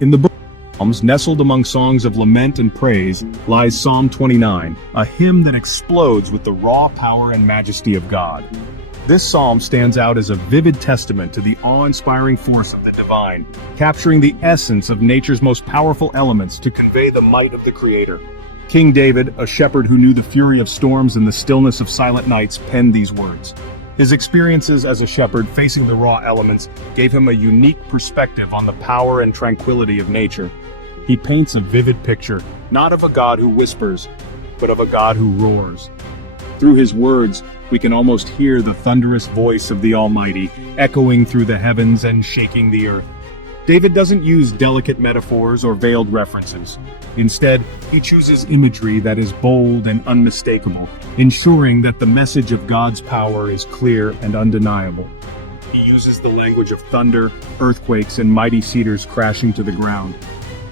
In the book of Psalms, nestled among songs of lament and praise, lies Psalm 29, a hymn that explodes with the raw power and majesty of God. This psalm stands out as a vivid testament to the awe-inspiring force of the divine, capturing the essence of nature's most powerful elements to convey the might of the Creator. King David, a shepherd who knew the fury of storms and the stillness of silent nights, penned these words. His experiences as a shepherd facing the raw elements gave him a unique perspective on the power and tranquility of nature. He paints a vivid picture, not of a God who whispers, but of a God who roars. Through his words, we can almost hear the thunderous voice of the Almighty, echoing through the heavens and shaking the earth. David doesn't use delicate metaphors or veiled references. Instead, he chooses imagery that is bold and unmistakable, ensuring that the message of God's power is clear and undeniable. He uses the language of thunder, earthquakes, and mighty cedars crashing to the ground.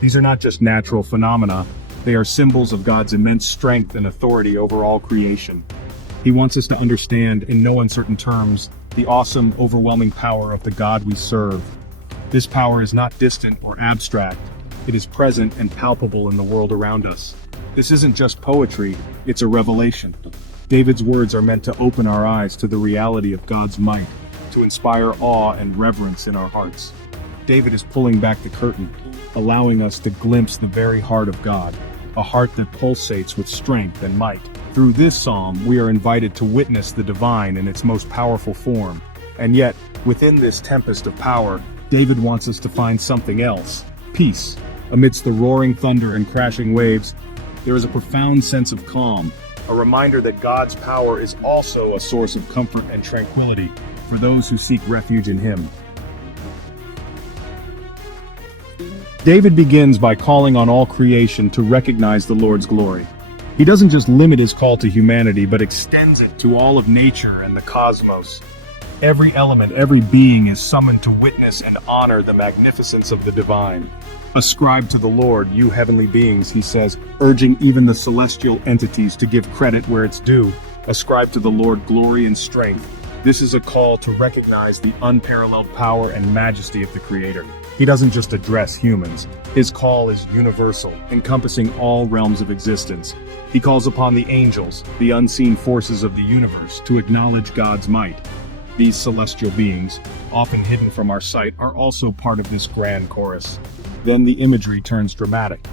These are not just natural phenomena, they are symbols of God's immense strength and authority over all creation. He wants us to understand, in no uncertain terms, the awesome, overwhelming power of the God we serve. This power is not distant or abstract. It is present and palpable in the world around us. This isn't just poetry, it's a revelation. David's words are meant to open our eyes to the reality of God's might, to inspire awe and reverence in our hearts. David is pulling back the curtain, allowing us to glimpse the very heart of God, a heart that pulsates with strength and might. Through this psalm, we are invited to witness the divine in its most powerful form. And yet, within this tempest of power, David wants us to find something else, peace. Amidst the roaring thunder and crashing waves, there is a profound sense of calm, a reminder that God's power is also a source of comfort and tranquility for those who seek refuge in Him. David begins by calling on all creation to recognize the Lord's glory. He doesn't just limit his call to humanity, but extends it to all of nature and the cosmos. Every element, every being is summoned to witness and honor the magnificence of the divine. Ascribe to the Lord, you heavenly beings, he says, urging even the celestial entities to give credit where it's due. Ascribe to the Lord glory and strength. This is a call to recognize the unparalleled power and majesty of the Creator. He doesn't just address humans. His call is universal, encompassing all realms of existence. He calls upon the angels, the unseen forces of the universe, to acknowledge God's might. These celestial beings, often hidden from our sight, are also part of this grand chorus. Then the imagery turns dramatic.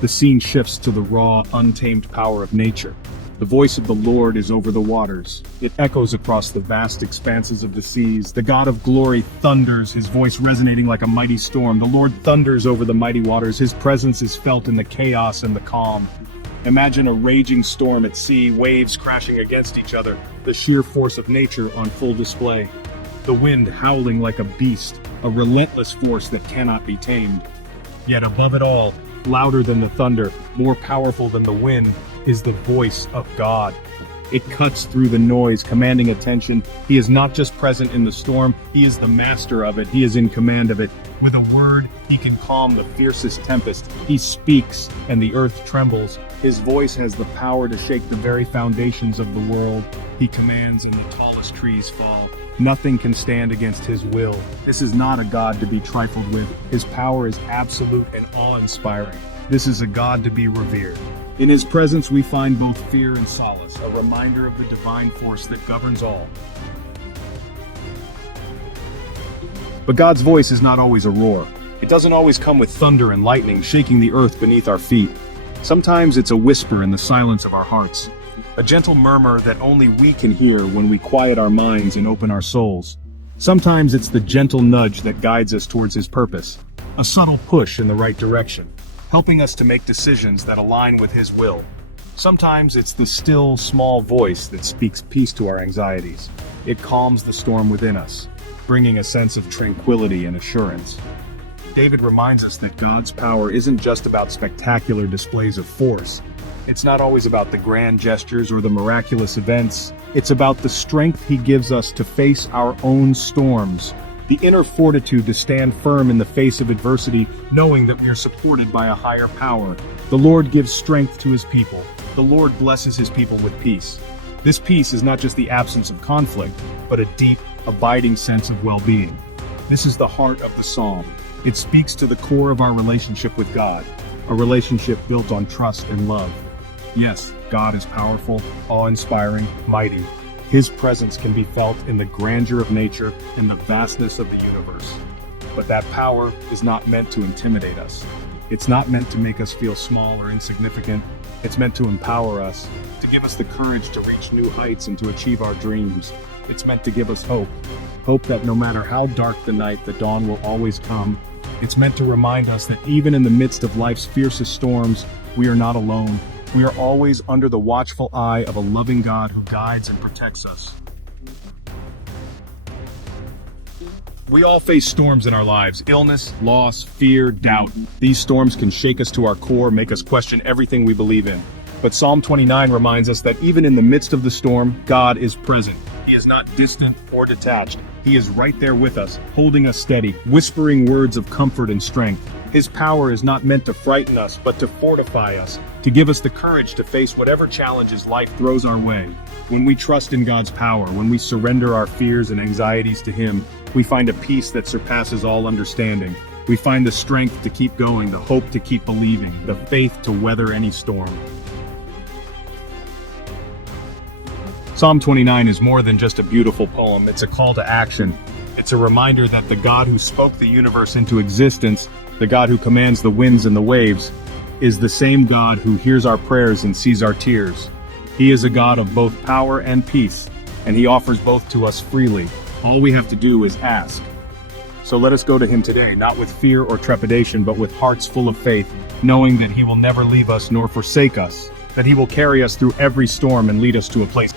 The scene shifts to the raw, untamed power of nature. The voice of the Lord is over the waters. It echoes across the vast expanses of the seas. The God of glory thunders, his voice resonating like a mighty storm. The Lord thunders over the mighty waters. His presence is felt in the chaos and the calm. Imagine a raging storm at sea, waves crashing against each other, the sheer force of nature on full display. The wind howling like a beast, a relentless force that cannot be tamed. Yet above it all, louder than the thunder, more powerful than the wind, is the voice of God. It cuts through the noise, commanding attention. He is not just present in the storm, he is the master of it, he is in command of it. With a word, he can calm the fiercest tempest. He speaks, and the earth trembles. His voice has the power to shake the very foundations of the world. He commands, and the tallest trees fall. Nothing can stand against his will. This is not a God to be trifled with. His power is absolute and awe-inspiring. This is a God to be revered. In his presence we find both fear and solace, a reminder of the divine force that governs all. But God's voice is not always a roar. It doesn't always come with thunder and lightning shaking the earth beneath our feet. Sometimes it's a whisper in the silence of our hearts, a gentle murmur that only we can hear when we quiet our minds and open our souls. Sometimes it's the gentle nudge that guides us towards his purpose, a subtle push in the right direction, helping us to make decisions that align with his will. Sometimes it's the still, small voice that speaks peace to our anxieties. It calms the storm within us, bringing a sense of tranquility and assurance. David reminds us that God's power isn't just about spectacular displays of force. It's not always about the grand gestures or the miraculous events. It's about the strength he gives us to face our own storms, the inner fortitude to stand firm in the face of adversity, knowing that we are supported by a higher power. The Lord gives strength to his people. The Lord blesses his people with peace. This peace is not just the absence of conflict, but a deep, abiding sense of well-being. This is the heart of the psalm. It speaks to the core of our relationship with God, a relationship built on trust and love. Yes, God is powerful, awe-inspiring, mighty. His presence can be felt in the grandeur of nature, in the vastness of the universe. But that power is not meant to intimidate us. It's not meant to make us feel small or insignificant. It's meant to empower us, to give us the courage to reach new heights and to achieve our dreams. It's meant to give us hope. Hope that no matter how dark the night, the dawn will always come. It's meant to remind us that even in the midst of life's fiercest storms, we are not alone. We are always under the watchful eye of a loving God who guides and protects us. We all face storms in our lives: illness, loss, fear, doubt. These storms can shake us to our core, make us question everything we believe in. But Psalm 29 reminds us that even in the midst of the storm, God is present. He is not distant or detached. He is right there with us, holding us steady, whispering words of comfort and strength. His power is not meant to frighten us, but to fortify us, to give us the courage to face whatever challenges life throws our way. When we trust in God's power, when we surrender our fears and anxieties to Him, we find a peace that surpasses all understanding. We find the strength to keep going, the hope to keep believing, the faith to weather any storm. Psalm 29 is more than just a beautiful poem, it's a call to action. It's a reminder that the God who spoke the universe into existence, the God who commands the winds and the waves, is the same God who hears our prayers and sees our tears. He is a God of both power and peace, and He offers both to us freely. All we have to do is ask. So let us go to Him today, not with fear or trepidation, but with hearts full of faith, knowing that He will never leave us nor forsake us, that He will carry us through every storm and lead us to a place